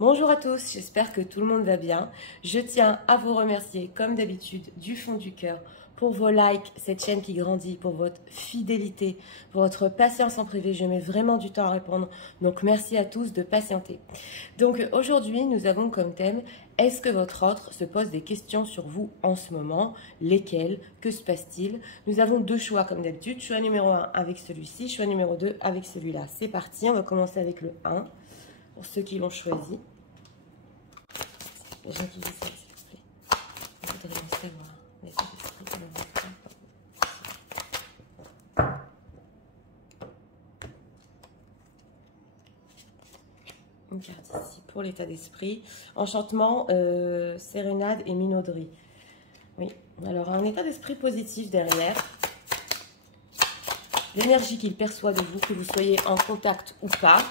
Bonjour à tous, j'espère que tout le monde va bien. Je tiens à vous remercier comme d'habitude du fond du cœur pour vos likes, cette chaîne qui grandit, pour votre fidélité, pour votre patience en privé. Je mets vraiment du temps à répondre, donc merci à tous de patienter. Donc aujourd'hui, nous avons comme thème, est-ce que votre autre se pose des questions sur vous en ce moment? Lesquelles? Que se passe-t-il? Nous avons deux choix comme d'habitude, choix numéro 1 avec celui-ci, choix numéro 2 avec celui-là. C'est parti, on va commencer avec le 1. Pour ceux qui l'ont choisi. Les gens qui disent ça, s'il vous plaît. Vous voudrez en savoir. L'état d'esprit de votre une carte ici pour l'état d'esprit. Enchantement, sérénade et minauderie. Oui, alors un état d'esprit positif derrière. L'énergie qu'il perçoit de vous, que vous soyez en contact ou pas.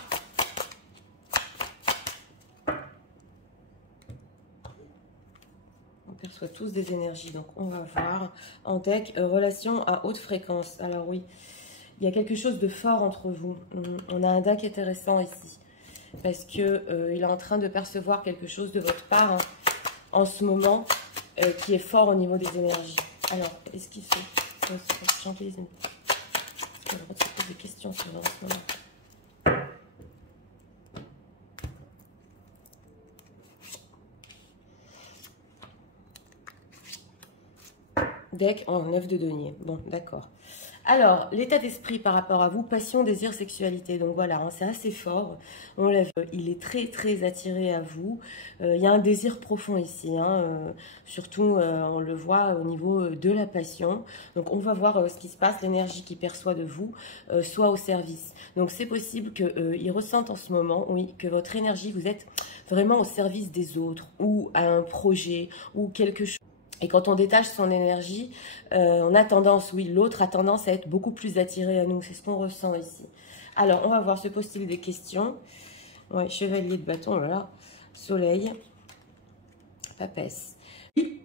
Soit tous des énergies, donc on va voir en deck relation à haute fréquence. Alors oui, il y a quelque chose de fort entre vous. On a un deck intéressant ici parce que il est en train de percevoir quelque chose de votre part hein, en ce moment qui est fort au niveau des énergies. Alors est-ce qu'il se chanter des questions sur en ce moment? Deck en 9 de denier. Bon, d'accord. Alors, l'état d'esprit par rapport à vous, passion, désir, sexualité. Donc voilà, hein, c'est assez fort. On l'a vu, il est très, très attiré à vous. Il y a un désir profond ici. Hein, surtout, on le voit au niveau de la passion. Donc, on va voir ce qui se passe, l'énergie qu'il perçoit de vous, soit au service. Donc, c'est possible qu'il ressente en ce moment, oui, que votre énergie, vous êtes vraiment au service des autres, ou à un projet, ou quelque chose. Et quand on détache son énergie, on a tendance, oui, l'autre a tendance à être beaucoup plus attiré à nous. C'est ce qu'on ressent ici. Alors, on va voir, se pose-t-il des questions? Ouais, chevalier de bâton, voilà. Soleil, papesse.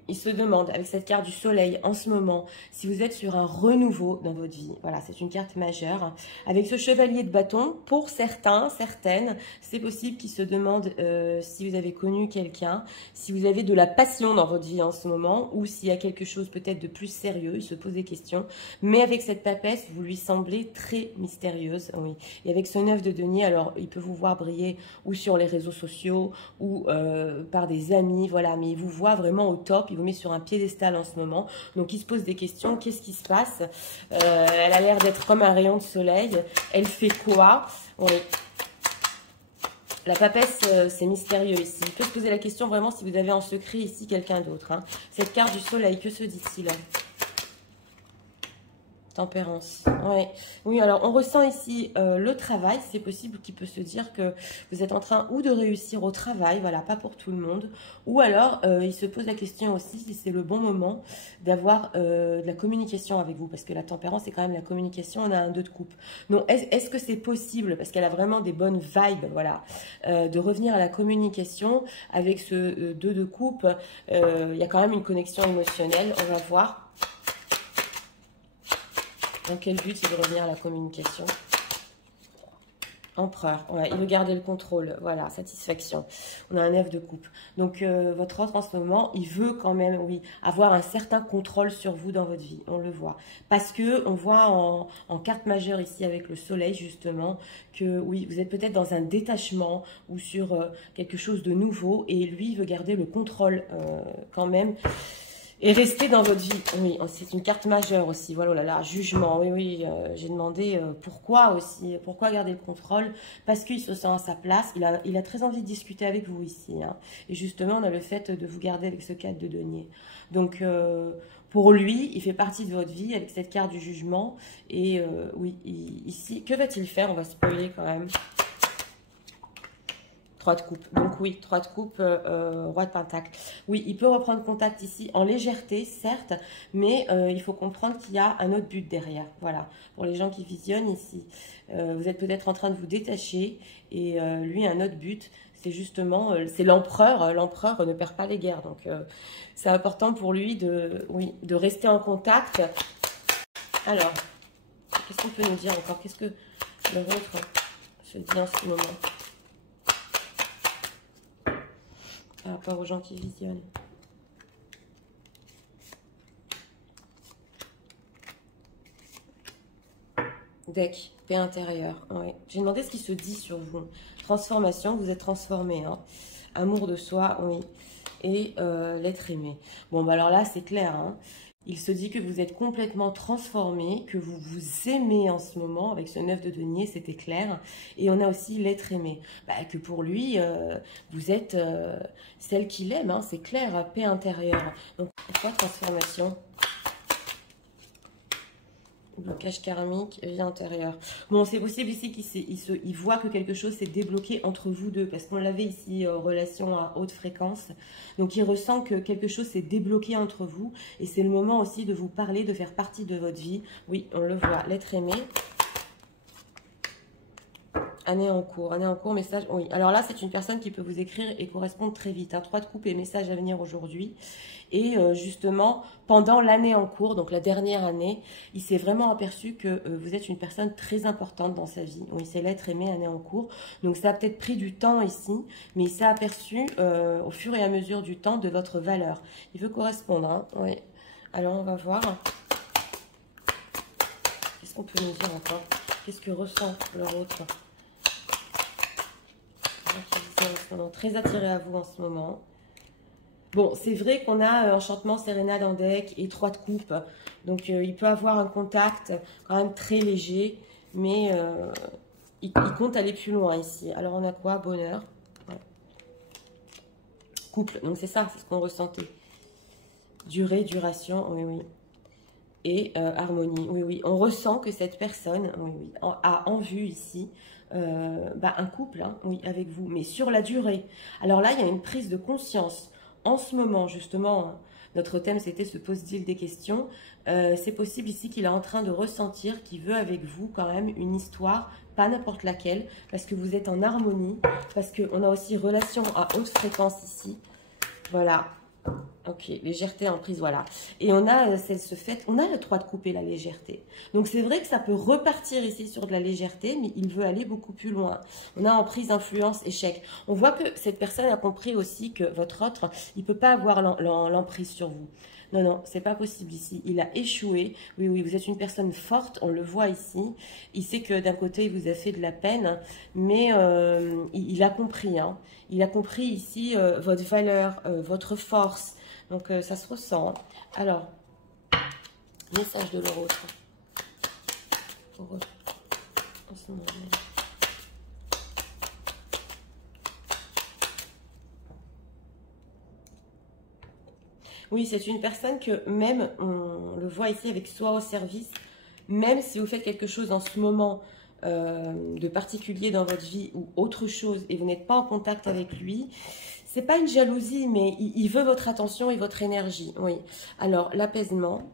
Il se demande, avec cette carte du soleil, en ce moment, si vous êtes sur un renouveau dans votre vie. Voilà, c'est une carte majeure. Avec ce chevalier de bâton, pour certains, certaines, c'est possible qu'ils se demandent si vous avez connu quelqu'un, si vous avez de la passion dans votre vie en ce moment, ou s'il y a quelque chose peut-être de plus sérieux, il se pose des questions. Mais avec cette papesse, vous lui semblez très mystérieuse. Oui. Et avec ce 9 de denier, alors, il peut vous voir briller ou sur les réseaux sociaux, ou par des amis, voilà. Mais il vous voit vraiment au top, il vous met sur un piédestal en ce moment, donc il se pose des questions, qu'est-ce qui se passe? Elle a l'air d'être comme un rayon de soleil, elle fait quoi? Oui. La papesse, c'est mystérieux ici, il peut se poser la question vraiment si vous avez en secret ici quelqu'un d'autre. Hein. Cette carte du soleil, que se dit-il? Tempérance. Ouais. Oui, alors on ressent ici le travail. C'est possible qu'il peut se dire que vous êtes en train ou de réussir au travail, voilà, pas pour tout le monde. Ou alors, il se pose la question aussi si c'est le bon moment d'avoir de la communication avec vous. Parce que la tempérance, c'est quand même la communication. On a un 2 de coupe. Donc, est-ce que c'est possible, parce qu'elle a vraiment des bonnes vibes, voilà, de revenir à la communication avec ce 2 de coupe. Il y a quand même une connexion émotionnelle. On va voir. Dans quel but il veut revenir à la communication? Empereur, ouais, il veut garder le contrôle, voilà, satisfaction. On a un 9 de coupe. Donc, votre autre en ce moment, il veut quand même, oui, avoir un certain contrôle sur vous dans votre vie, on le voit. Parce que on voit en carte majeure ici avec le soleil, justement, que oui, vous êtes peut-être dans un détachement ou sur quelque chose de nouveau et lui, il veut garder le contrôle quand même. Et rester dans votre vie. Oui, c'est une carte majeure aussi. Voilà, oh là là, jugement. Oui, oui, j'ai demandé pourquoi aussi. Pourquoi garder le contrôle? Parce qu'il se sent à sa place. Il a très envie de discuter avec vous ici. Hein. Et justement, on a le fait de vous garder avec ce 4 de denier. Donc, pour lui, il fait partie de votre vie avec cette carte du jugement. Et oui, ici, que va-t-il faire? On va spoiler quand même. 3 de coupe. Donc oui, 3 de coupe, roi de pentacle. Oui, il peut reprendre contact ici en légèreté, certes, mais il faut comprendre qu'il y a un autre but derrière. Voilà, pour les gens qui visionnent ici. Vous êtes peut-être en train de vous détacher et lui a un autre but. C'est justement, c'est l'empereur. L'empereur ne perd pas les guerres. Donc c'est important pour lui oui, de rester en contact. Alors, qu'est-ce qu'on peut nous dire encore? Qu'est-ce que le vôtre se dit en ce moment? par rapport aux gens qui visionnent. Deck, paix intérieure. Ouais. J'ai demandé ce qui se dit sur vous. Transformation, vous êtes transformé. Hein. Amour de soi, oui. Et l'être aimé. Bon, bah alors là, c'est clair. Hein. Il se dit que vous êtes complètement transformé, que vous vous aimez en ce moment. Avec ce 9 de denier, c'était clair. Et on a aussi l'être aimé. Bah, que pour lui, vous êtes celle qu'il aime. Hein, c'est clair, paix intérieure. Donc, pourquoi transformation ? Blocage karmique, vie intérieure. Bon, c'est possible ici qu'il voit que quelque chose s'est débloqué entre vous deux, parce qu'on l'avait ici, relation à haute fréquence. Donc, il ressent que quelque chose s'est débloqué entre vous, et c'est le moment aussi de vous parler, de faire partie de votre vie. Oui, on le voit, l'être aimé. Année en cours, message. Oui, alors là, c'est une personne qui peut vous écrire et correspondre très vite. Hein. 3 de coupe et message à venir aujourd'hui. Et justement, pendant l'année en cours, donc la dernière année, il s'est vraiment aperçu que vous êtes une personne très importante dans sa vie. Oui, c'est l'être aimé, année en cours. Donc ça a peut-être pris du temps ici, mais il s'est aperçu au fur et à mesure du temps de votre valeur. Il veut correspondre. Hein. Oui. Alors, on va voir. Qu'est-ce qu'on peut nous dire encore? Qu'est-ce que ressent leur autre? Très attiré à vous en ce moment. Bon, c'est vrai qu'on a enchantement, sérénade en deck et 3 de coupe. Donc, il peut avoir un contact quand même très léger. Mais il compte aller plus loin ici. Alors, on a quoi? Bonheur. Ouais. Couple. Donc, c'est ça, c'est ce qu'on ressentait. Durée, duration. Oui, oui. Et harmonie. Oui, oui. On ressent que cette personne, oui, oui, a en vue ici un couple, hein, oui, avec vous, mais sur la durée. Alors là, il y a une prise de conscience. En ce moment, justement, notre thème, c'était se pose-t-il des questions. C'est possible ici qu'il est en train de ressentir qu'il veut avec vous quand même une histoire, pas n'importe laquelle, parce que vous êtes en harmonie, parce qu'on a aussi relation à haute fréquence ici. Voilà. Ok, légèreté en prise, voilà. Et on a on a le 3 de coupe et la légèreté. Donc c'est vrai que ça peut repartir ici sur de la légèreté, mais il veut aller beaucoup plus loin. On a en prise, influence, échec. On voit que cette personne a compris aussi que votre autre, il ne peut pas avoir l'emprise sur vous. Non, non, c'est pas possible ici. Il a échoué. Oui, oui, vous êtes une personne forte, on le voit ici. Il sait que d'un côté, il vous a fait de la peine, mais il a compris. Hein. Il a compris ici votre valeur, votre force. Donc, ça se ressent. Alors, message de leur autre. Pour eux. En ce moment. Oui, c'est une personne que même, on le voit ici avec soi au service, même si vous faites quelque chose en ce moment de particulier dans votre vie ou autre chose et vous n'êtes pas en contact avec lui, c'est pas une jalousie, mais il veut votre attention et votre énergie. Oui. Alors, l'apaisement,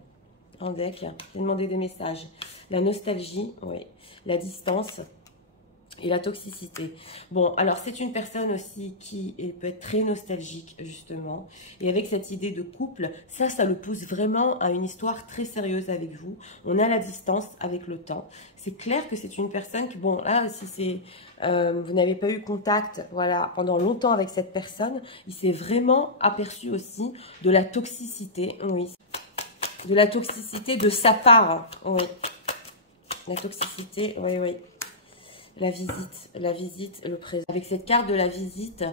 en deck, j'ai demandé des messages. La nostalgie, oui. La distance et la toxicité. Bon, alors c'est une personne aussi qui peut être très nostalgique, justement. Et avec cette idée de couple, ça le pousse vraiment à une histoire très sérieuse avec vous. On a la distance avec le temps. C'est clair que c'est une personne que, bon, là, si c'est... vous n'avez pas eu contact, voilà, pendant longtemps avec cette personne, il s'est vraiment aperçu aussi de la toxicité, oui. De la toxicité de sa part, oui. La toxicité, oui, oui. La visite, le présent. Avec cette carte de la visite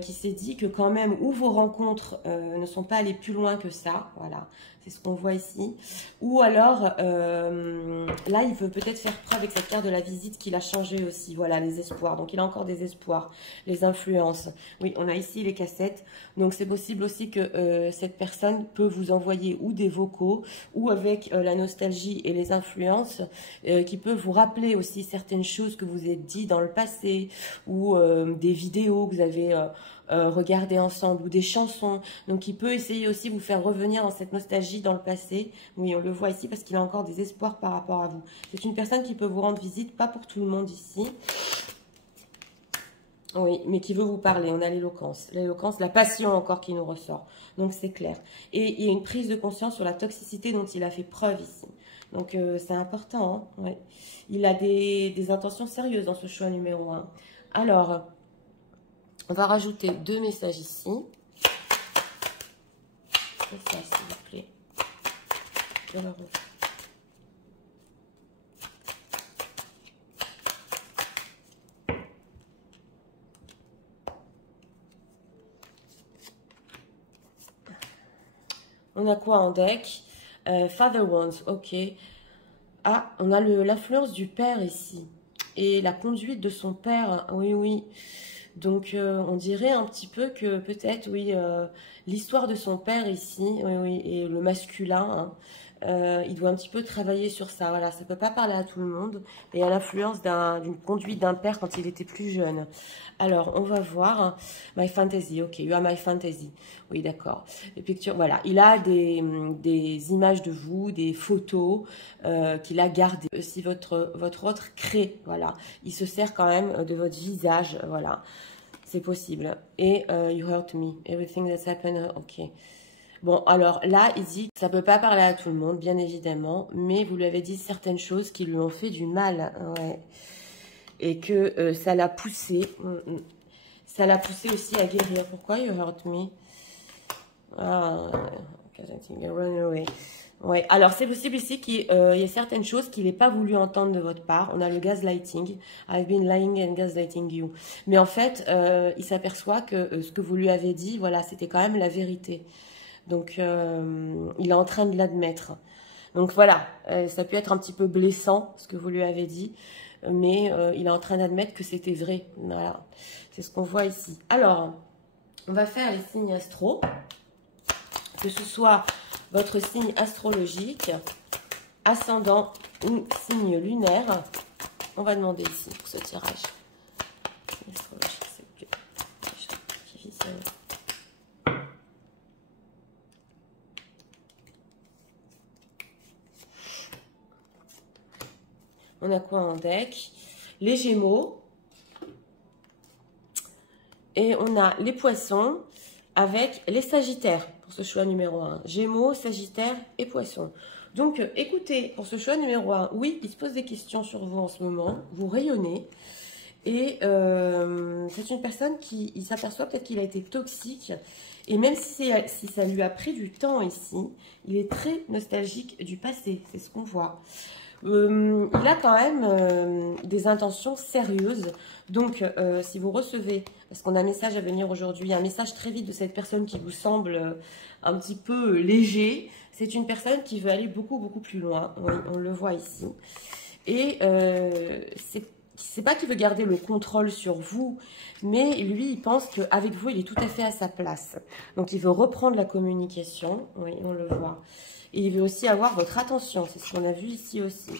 qui s'est dit que quand même, où vos rencontres ne sont pas allées plus loin que ça, voilà, c'est ce qu'on voit ici. Ou alors, là, il veut peut-être faire preuve avec cette carte de la visite qu'il a changé aussi, voilà, les espoirs. Donc, il a encore des espoirs, les influences. Oui, on a ici les cassettes. Donc, c'est possible aussi que cette personne peut vous envoyer ou des vocaux, ou avec la nostalgie et les influences, qui peut vous rappeler aussi certaines choses que vous êtes dit dans le passé, ou des vidéos que vous avez regardées ensemble, ou des chansons. Donc, il peut essayer aussi de vous faire revenir dans cette nostalgie dans le passé. Oui, on le voit ici parce qu'il a encore des espoirs par rapport à vous. C'est une personne qui peut vous rendre visite, pas pour tout le monde ici. Oui, mais qui veut vous parler. On a l'éloquence, la passion encore qui nous ressort. Donc, c'est clair. Et il y a une prise de conscience sur la toxicité dont il a fait preuve ici. Donc, c'est important. Hein, ouais. Il a des intentions sérieuses dans ce choix numéro 1. Alors, On va rajouter 2 messages ici. Et ça, s'il vous plaît. Alors, on a quoi en deck? Father Wands, ok. Ah, on a l'influence du père ici. Et la conduite de son père, oui, oui. Donc, on dirait un petit peu que peut-être, oui, l'histoire de son père ici, oui, oui, et le masculin, hein, il doit un petit peu travailler sur ça. Voilà, ça ne peut pas parler à tout le monde. Et il y a l'influence d'une conduite d'un père quand il était plus jeune. Alors, on va voir. Hein. My fantasy, ok, you are my fantasy. Oui, d'accord. Les pictures, voilà. Il a des images de vous, des photos qu'il a gardées. Si votre autre crée, voilà. Il se sert quand même de votre visage, voilà. C'est possible. Et you hurt me. Everything that's happened, ok. Bon, alors là, il dit que ça ne peut pas parler à tout le monde, bien évidemment, mais vous lui avez dit certaines choses qui lui ont fait du mal. Ouais. Et que ça l'a poussé. Ça l'a poussé aussi à guérir. Pourquoi you hurt me? Ah, run away. Ouais. Alors, c'est possible ici qu'il y ait certaines choses qu'il n'ait pas voulu entendre de votre part. On a le gaslighting. I've been lying and gaslighting you. Mais en fait, il s'aperçoit que ce que vous lui avez dit, voilà, c'était quand même la vérité. Donc, il est en train de l'admettre. Donc, voilà, ça peut être un petit peu blessant, ce que vous lui avez dit. Mais il est en train d'admettre que c'était vrai. Voilà, c'est ce qu'on voit ici. Alors, on va faire les signes astro. Que ce soit votre signe astrologique, ascendant ou signe lunaire. On va demander ici pour ce tirage. Signe astrologique, s'il vous plaît. On a quoi en deck? Les Gémeaux. Et on a les Poissons avec les Sagittaires pour ce choix numéro 1. Gémeaux, Sagittaires et Poissons. Donc, écoutez, pour ce choix numéro 1, oui, il se pose des questions sur vous en ce moment. Vous rayonnez. Et c'est une personne qui s'aperçoit peut-être qu'il a été toxique. Et même si ça lui a pris du temps ici, il est très nostalgique du passé. C'est ce qu'on voit. Il a quand même des intentions sérieuses. Donc, si vous recevez, parce qu'on a un message à venir aujourd'hui, un message très vite de cette personne qui vous semble un petit peu léger, c'est une personne qui veut aller beaucoup, beaucoup plus loin. Oui, on le voit ici. Et c'est pas qu'il veut garder le contrôle sur vous, mais lui, il pense qu'avec vous, il est tout à fait à sa place. Donc, il veut reprendre la communication. Oui, on le voit. Et il veut aussi avoir votre attention. C'est ce qu'on a vu ici aussi.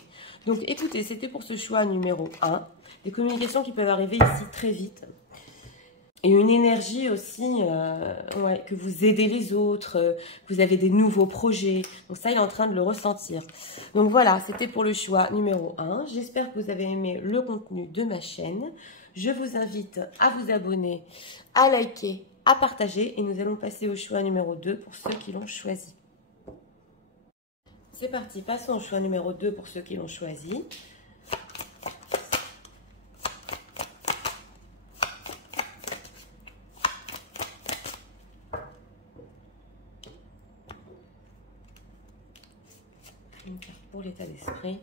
Donc, écoutez, c'était pour ce choix numéro 1. Des communications qui peuvent arriver ici très vite. Et une énergie aussi, ouais, que vous aidez les autres, que vous avez des nouveaux projets. Donc ça, il est en train de le ressentir. Donc voilà, c'était pour le choix numéro 1. J'espère que vous avez aimé le contenu de ma chaîne. Je vous invite à vous abonner, à liker, à partager. Et nous allons passer au choix numéro 2 pour ceux qui l'ont choisi. C'est parti, passons au choix numéro 2 pour ceux qui l'ont choisi. Une carte pour l'état d'esprit.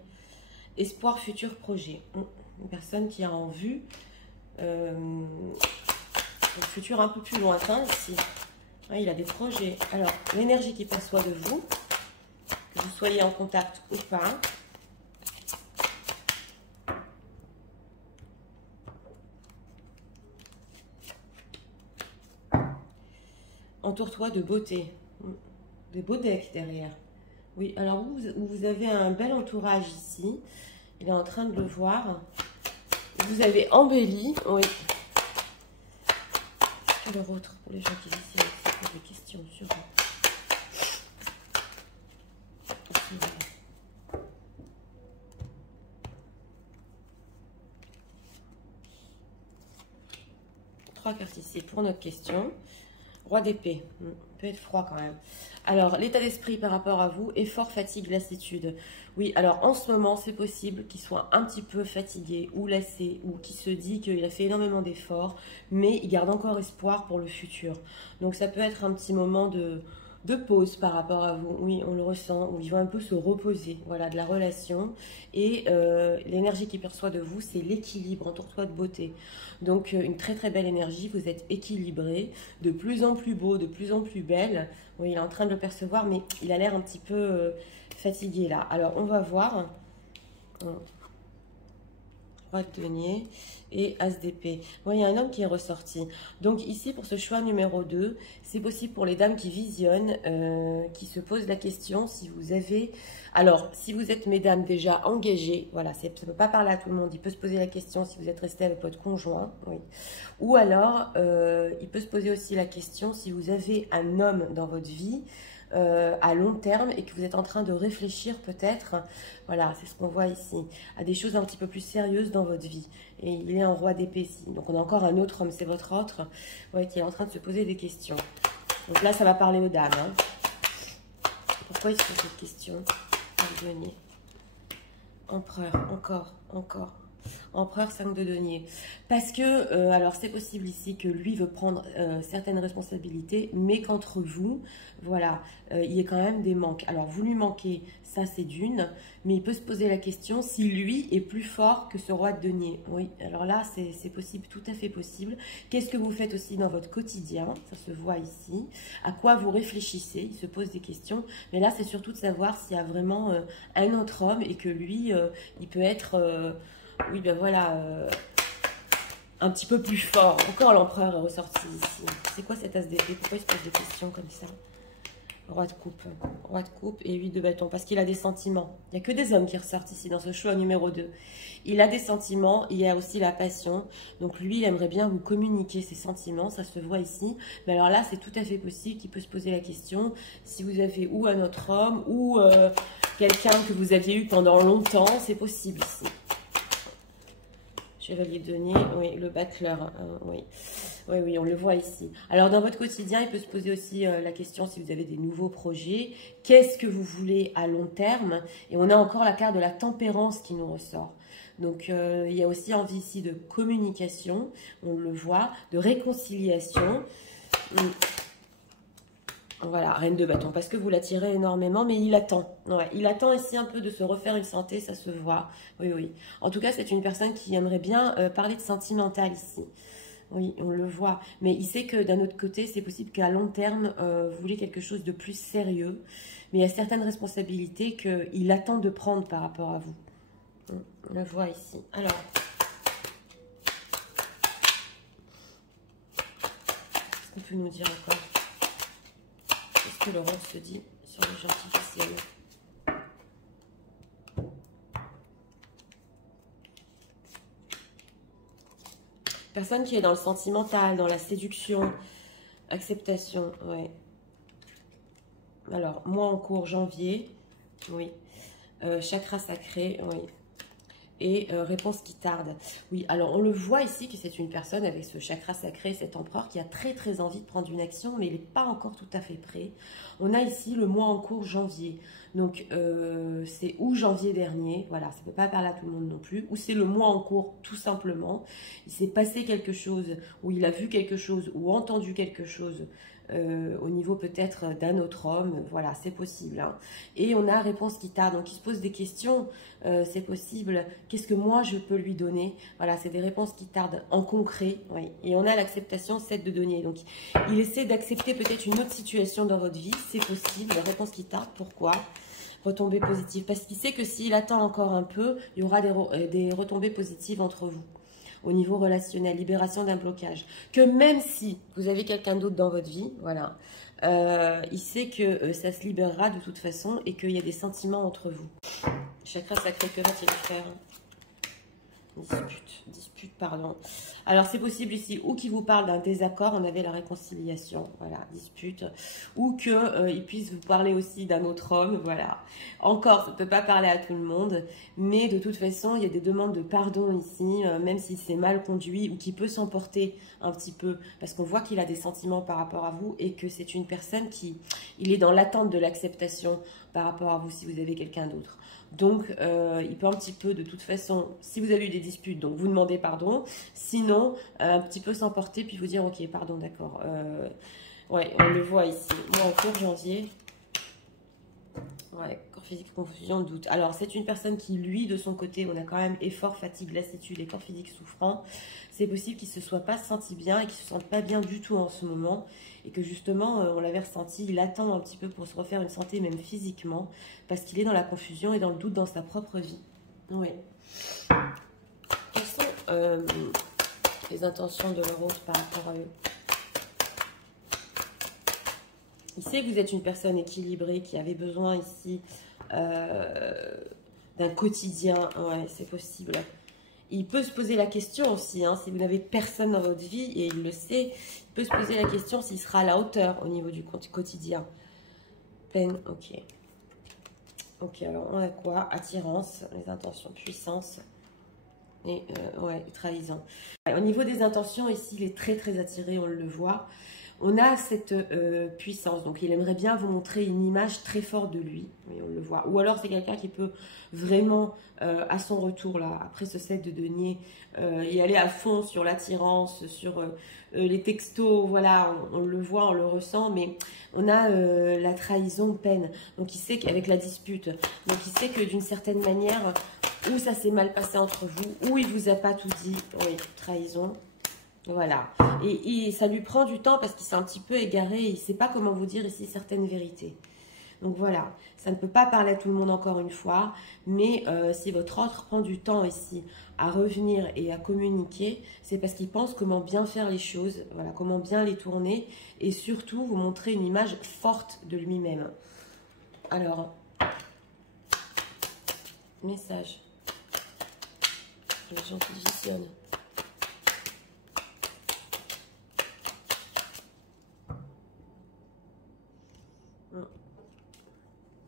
Espoir, futur projet. Une personne qui a en vue un futur un peu plus lointain ici. Ouais, il a des projets. Alors, l'énergie qui perçoit de vous, que vous soyez en contact ou pas. Entoure-toi de beauté. Des beaux decks derrière. Oui, alors vous avez un bel entourage ici. Il est en train de le voir. Vous avez embelli. Oui. Alors autre pour les gens qui ici avec des questions sur ici, voilà. 3 cartes ici pour notre question. Roi d'épée, peut être froid quand même. Alors, l'état d'esprit par rapport à vous, effort, fatigue, lassitude. Oui, alors en ce moment, c'est possible qu'il soit un petit peu fatigué ou lassé ou qu'il se dit qu'il a fait énormément d'efforts, mais il garde encore espoir pour le futur. Donc, ça peut être un petit moment de pause par rapport à vous. Oui, on le ressent, où il va un peu se reposer, voilà, de la relation. Et l'énergie qu'il perçoit de vous, c'est l'équilibre, entoure-toi de beauté. Donc, une très très belle énergie, vous êtes équilibré, de plus en plus beau, de plus en plus belle. Oui, il est en train de le percevoir, mais il a l'air un petit peu fatigué là. Alors, on va voir. Roi de denier et as d'épée. Bon, il y a un homme qui est ressorti. Donc ici, pour ce choix numéro 2, c'est possible pour les dames qui visionnent, qui se posent la question si vous avez... Alors, si vous êtes, mesdames, déjà engagées, voilà, ça ne peut pas parler à tout le monde, il peut se poser la question si vous êtes resté avec votre conjoint, oui. Ou alors, il peut se poser aussi la question si vous avez un homme dans votre vie, à long terme et que vous êtes en train de réfléchir peut-être, voilà, c'est ce qu'on voit ici, à des choses un petit peu plus sérieuses dans votre vie. Et il est en roi d'épée ici. Donc on a encore un autre homme, c'est votre autre, ouais, qui est en train de se poser des questions. Donc là, ça va parler aux dames. Hein. Pourquoi il se pose cette question? Denier. Empereur, encore. Empereur 5 de denier. Parce que, alors c'est possible ici que lui veut prendre certaines responsabilités, mais qu'entre vous, voilà, il y a quand même des manques. Alors vous lui manquez, ça c'est d'une, mais il peut se poser la question si lui est plus fort que ce roi de denier. Oui, alors là c'est possible, tout à fait possible. Qu'est-ce que vous faites aussi dans votre quotidien? Ça se voit ici. À quoi vous réfléchissez? Il se pose des questions, mais là c'est surtout de savoir s'il y a vraiment un autre homme et que lui, il peut être... oui, ben voilà, un petit peu plus fort. Encore l'empereur est ressorti ici. C'est quoi cet as d'épée? Pourquoi il se pose des questions comme ça? Roi de coupe et 8 de bâton. Parce qu'il a des sentiments. Il n'y a que des hommes qui ressortent ici dans ce choix numéro 2. Il a des sentiments, il y a aussi la passion. Donc lui, il aimerait bien vous communiquer ses sentiments. Ça se voit ici. Mais alors là, c'est tout à fait possible qu'il peut se poser la question si vous avez ou un autre homme ou quelqu'un que vous aviez eu pendant longtemps. C'est possible ici. Chevalier de denier, oui, le battleur, oui. Oui, on le voit ici. Alors, dans votre quotidien, il peut se poser aussi la question si vous avez des nouveaux projets. Qu'est-ce que vous voulez à long terme? Et on a encore la carte de la tempérance qui nous ressort. Donc, il y a aussi envie ici de communication, on le voit, de réconciliation. Voilà, reine de bâton, parce que vous l'attirez énormément, mais il attend. Ouais, il attend ici un peu de se refaire une santé, ça se voit. Oui. En tout cas, c'est une personne qui aimerait bien parler de sentimental ici. Oui, on le voit. Mais il sait que d'un autre côté, c'est possible qu'à long terme, vous voulez quelque chose de plus sérieux. Mais il y a certaines responsabilités qu'il attend de prendre par rapport à vous. On le voit ici. Alors, qu'est-ce qu'on peut nous dire encore? Qu'est-ce que le roi se dit sur les gentils du ciel? Personne qui est dans le sentimental, dans la séduction, acceptation, ouais. Alors, mois en cours, janvier, oui. Chakra sacré, oui. Et réponse qui tarde. Oui, alors on le voit ici que c'est une personne avec ce chakra sacré, cet empereur qui a très très envie de prendre une action, mais il n'est pas encore tout à fait prêt. On a ici le mois en cours janvier. Donc c'est ou janvier dernier, voilà, ça ne peut pas parler à tout le monde non plus, ou c'est le mois en cours tout simplement. Il s'est passé quelque chose, ou il a vu quelque chose, ou entendu quelque chose. Au niveau peut-être d'un autre homme, voilà, c'est possible. Hein. Et on a réponse qui tarde, donc il se pose des questions, c'est possible, qu'est-ce que moi je peux lui donner? Voilà, c'est des réponses qui tardent en concret, oui. Et on a l'acceptation 7 de denier, donc il essaie d'accepter peut-être une autre situation dans votre vie, c'est possible, réponse qui tarde, pourquoi? Retombées positives, parce qu'il sait que s'il attend encore un peu, il y aura des retombées positives entre vous. Au niveau relationnel, libération d'un blocage. Que même si vous avez quelqu'un d'autre dans votre vie, voilà, il sait que ça se libérera de toute façon et qu'il y a des sentiments entre vous. Chakra sacré, que va-t-il faire? Dispute. dispute, pardon. Alors, c'est possible ici, ou qu'il vous parle d'un désaccord, on avait la réconciliation, voilà, dispute, ou qu'il puisse vous parler aussi d'un autre homme, voilà. Encore, ça ne peut pas parler à tout le monde, mais de toute façon, il y a des demandes de pardon ici, même si c'est mal conduit, ou qui peut s'emporter un petit peu, parce qu'on voit qu'il a des sentiments par rapport à vous, et que c'est une personne qui, il est dans l'attente de l'acceptation par rapport à vous, si vous avez quelqu'un d'autre. Donc, il peut un petit peu, de toute façon, si vous avez eu des disputes, donc vous demandez pardon. Sinon, un petit peu s'emporter, puis vous dire, ok, pardon, d'accord. Ouais, on le voit ici. Moi, en cours janvier. Ouais, corps physique, confusion, doute. Alors, c'est une personne qui, lui, de son côté, on a quand même effort, fatigue, lassitude et corps physique souffrant. C'est possible qu'il ne se soit pas senti bien et qu'il ne se sente pas bien du tout en ce moment. Et que justement, on l'avait ressenti, il attend un petit peu pour se refaire une santé, même physiquement, parce qu'il est dans la confusion et dans le doute dans sa propre vie. Oui. Quelles sont les intentions de leur autre par rapport à eux? Il sait que vous êtes une personne équilibrée qui avait besoin ici d'un quotidien. Ouais, c'est possible. Il peut se poser la question aussi, hein, si vous n'avez personne dans votre vie, et il le sait, il peut se poser la question s'il sera à la hauteur au niveau du quotidien. Peine, ok. Ok, alors on a quoi? Attirance, les intentions, puissance et ouais, trahison. Au niveau des intentions, ici, il est très très attiré, on le voit. On a cette puissance, donc il aimerait bien vous montrer une image très forte de lui, oui, on le voit. Ou alors c'est quelqu'un qui peut vraiment, à son retour, là, après ce set de denier, y aller à fond sur l'attirance, sur les textos, voilà, on le voit, on le ressent, mais on a la trahison, peine. Donc il sait qu'avec la dispute, donc il sait que d'une certaine manière, ou ça s'est mal passé entre vous, ou il vous a pas tout dit, oui, trahison. Voilà, et ça lui prend du temps parce qu'il s'est un petit peu égaré, il ne sait pas comment vous dire ici certaines vérités. Donc voilà, ça ne peut pas parler à tout le monde encore une fois, mais si votre autre prend du temps ici à revenir et à communiquer, c'est parce qu'il pense comment bien faire les choses, voilà, comment bien les tourner, et surtout vous montrer une image forte de lui-même. Alors, message, les gens qui visionnent.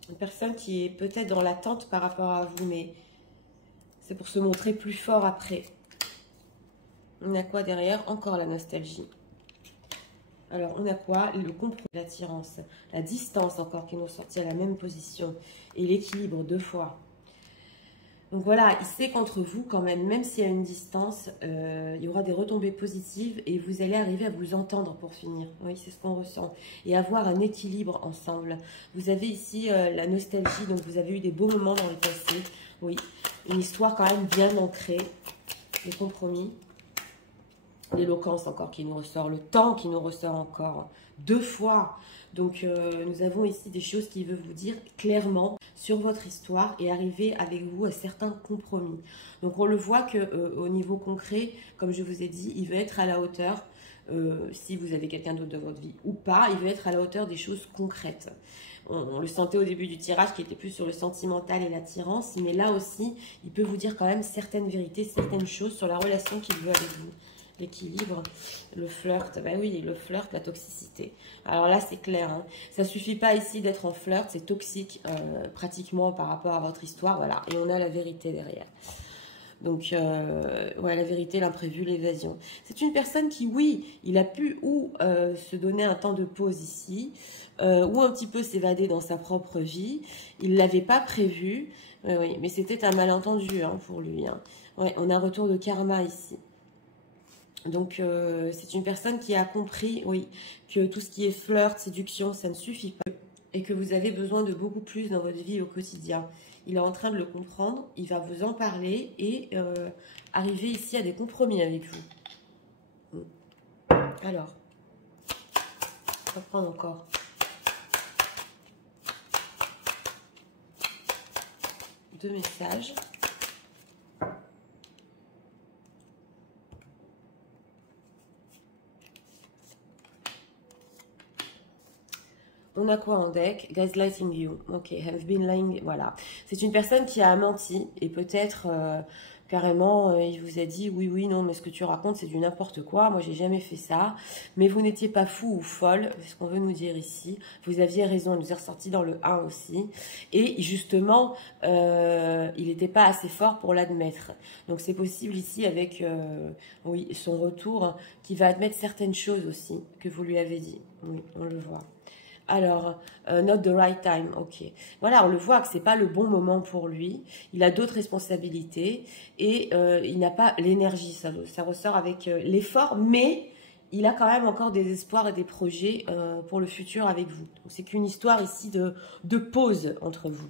Une personne qui est peut-être dans l'attente par rapport à vous, mais c'est pour se montrer plus fort après. On a quoi derrière? Encore la nostalgie. Alors, on a quoi? Le compromis, l'attirance, la distance encore qui nous sortit à la même position et l'équilibre 2 fois. Donc voilà, il sait qu'entre vous, quand même s'il y a une distance, il y aura des retombées positives et vous allez arriver à vous entendre pour finir. Oui, c'est ce qu'on ressent. Et avoir un équilibre ensemble. Vous avez ici la nostalgie, donc vous avez eu des beaux moments dans le passé. Oui, une histoire quand même bien ancrée. Les compromis. L'éloquence encore qui nous ressort, le temps qui nous ressort encore. 2 fois. Donc nous avons ici des choses qui veulent vous dire clairement sur votre histoire et arriver avec vous à certains compromis. Donc on le voit que au niveau concret, comme je vous ai dit, il veut être à la hauteur, si vous avez quelqu'un d'autre dans votre vie ou pas, il veut être à la hauteur des choses concrètes. On le sentait au début du tirage qui était plus sur le sentimental et l'attirance, mais là aussi, il peut vous dire quand même certaines vérités, certaines choses sur la relation qu'il veut avec vous. L'équilibre, le flirt, ben oui, le flirt, la toxicité. Alors là, c'est clair, hein. Ça suffit pas ici d'être en flirt, c'est toxique pratiquement par rapport à votre histoire, voilà. Et on a la vérité derrière. Donc, ouais, la vérité, l'imprévu, l'évasion. C'est une personne qui, oui, il a pu ou se donner un temps de pause ici, ou un petit peu s'évader dans sa propre vie. Il ne l'avait pas prévu, oui, mais c'était un malentendu hein, pour lui. Hein. Ouais, on a un retour de karma ici. Donc, c'est une personne qui a compris, oui, que tout ce qui est flirt, séduction, ça ne suffit pas. Et que vous avez besoin de beaucoup plus dans votre vie au quotidien. Il est en train de le comprendre, il va vous en parler et arriver ici à des compromis avec vous. Alors, on va prendre encore. Deux messages. On a quoi en deck? Gaslighting you. Ok, have been lying. Voilà. C'est une personne qui a menti et peut-être Carrément, il vous a dit, oui, oui, non, mais ce que tu racontes, c'est du n'importe quoi. Moi, j'ai jamais fait ça. Mais vous n'étiez pas fou ou folle, c'est ce qu'on veut nous dire ici. Vous aviez raison, il nous est ressorti dans le 1 aussi. Et justement, il n'était pas assez fort pour l'admettre. Donc, c'est possible ici avec, oui, son retour, qui va admettre certaines choses aussi que vous lui avez dit. Oui, on le voit. Alors, not the right time, ok. Voilà, on le voit que c'est pas le bon moment pour lui. Il a d'autres responsabilités et il n'a pas l'énergie. Ça ressort avec l'effort, mais il a quand même encore des espoirs et des projets pour le futur avec vous. Donc, c'est qu'une histoire ici de pause entre vous.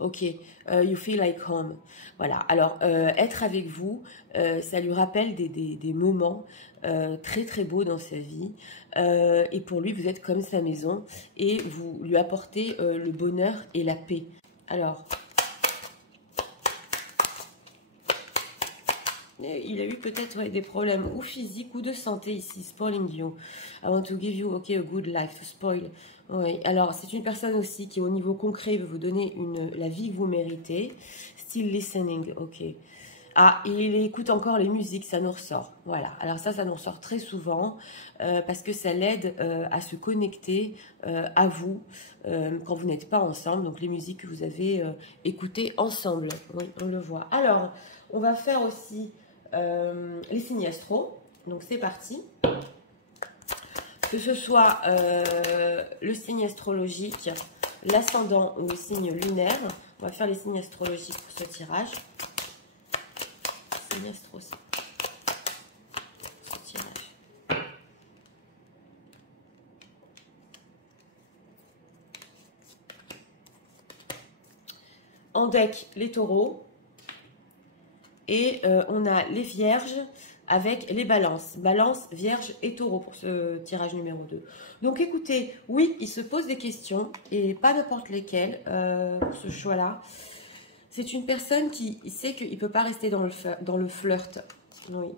Ok, you feel like home. Voilà, alors être avec vous, ça lui rappelle des moments très très beaux dans sa vie. Et pour lui, vous êtes comme sa maison et vous lui apportez le bonheur et la paix. Alors, il a eu peut-être des problèmes ou physiques ou de santé ici. Spoiling you. I want to give you a good life. Spoil. Oui, alors c'est une personne aussi qui au niveau concret veut vous donner la vie que vous méritez. Still listening, ok. Ah, et il écoute encore les musiques, ça nous ressort. Voilà, alors ça nous ressort très souvent parce que ça l'aide à se connecter à vous quand vous n'êtes pas ensemble. Donc les musiques que vous avez écoutées ensemble, oui, on le voit. Alors, on va faire aussi les signes astro. Donc c'est parti. Que ce soit le signe astrologique, l'ascendant ou le signe lunaire, on va faire les signes astrologiques pour ce tirage. Signe astro, ce tirage. En deck, les taureaux. Et on a les vierges avec les balances. Balance, vierge et taureau pour ce tirage numéro 2. Donc écoutez, oui, il se pose des questions et pas n'importe lesquelles pour ce choix-là. C'est une personne qui sait qu'il ne peut pas rester dans le flirt. Oui.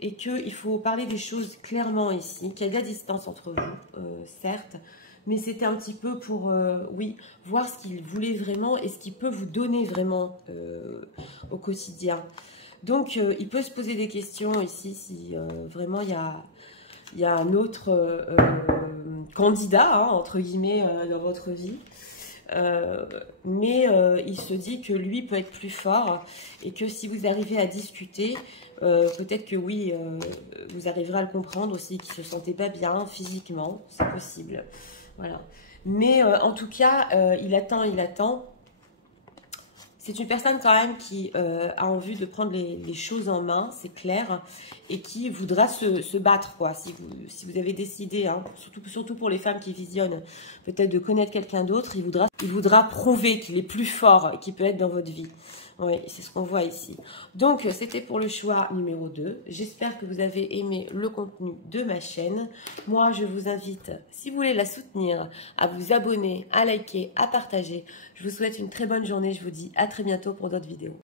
Et qu'il faut parler des choses clairement ici, qu'il y a de la distance entre vous, certes. Mais c'était un petit peu pour, oui, voir ce qu'il voulait vraiment et ce qu'il peut vous donner vraiment au quotidien. Donc, il peut se poser des questions ici si vraiment il y a un autre candidat, hein, entre guillemets, dans votre vie. Mais il se dit que lui peut être plus fort et que si vous arrivez à discuter, peut-être que oui, vous arriverez à le comprendre aussi, qu'il ne se sentait pas bien physiquement, c'est possible. Voilà. Mais en tout cas, il attend. C'est une personne quand même qui a envie de prendre les choses en main, c'est clair, et qui voudra se battre, quoi. Si vous avez décidé, hein, surtout pour les femmes qui visionnent, peut-être de connaître quelqu'un d'autre, il voudra prouver qu'il est plus fort et qu'il peut être dans votre vie. Oui, c'est ce qu'on voit ici. Donc, c'était pour le choix numéro 2. J'espère que vous avez aimé le contenu de ma chaîne. Moi, je vous invite, si vous voulez la soutenir, à vous abonner, à liker, à partager. Je vous souhaite une très bonne journée. Je vous dis à très bientôt pour d'autres vidéos.